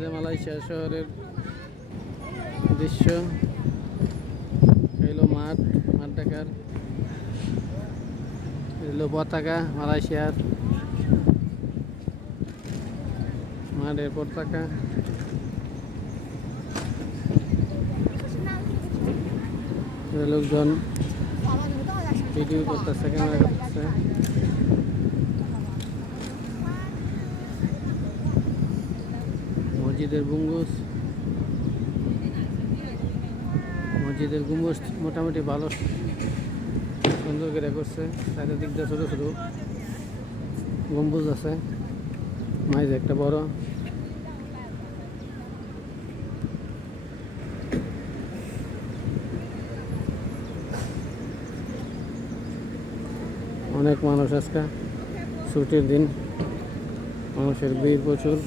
যে মালয়েশিয়া শহরের দৃশ্য, এলো মাঠ মাঠ দেখার। এলো পতাকা মালয়েশিয়ার। মাঠের পতাকা। লোকজন ভিডিও করতেছে, ক্যামেরা করতেছে। মসজিদের গম্বুজ মসজিদের গম্বুজ মোটামুটি ভালো। সুন্দর করে করছে। সাইডের দিক দিয়ে ছোটো ছোটো গম্বুজ আছে। মাইজ একটা বড়। অনেক মানুষ আজকে ছুটির দিন। মানুষের ভিড় প্রচুর।